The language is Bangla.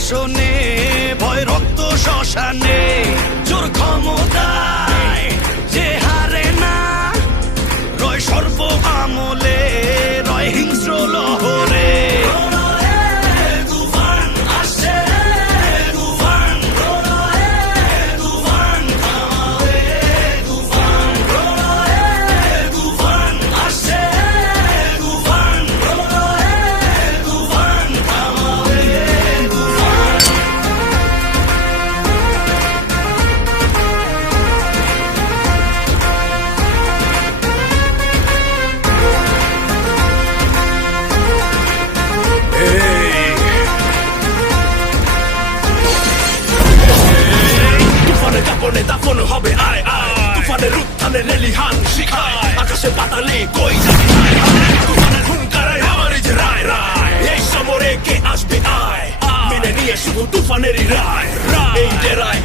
শাসনে ভয় রক্ত শ্মশানে জোর ক্ষমতায় যে হারে না রয় সর্ব আমলে রয় হিংস্র লহরে দাফন হবে আয় আয় তুফানের উত্থানে লেলিহান শিখায় আকাশে পাতালে কই যাবে তুফানের হুঙ্কারায় আমার যে রায় রায় এই সমরে কে আসবে আয় মেনে নিয়ে শুধু তুফানেরই রায় এই যে রায়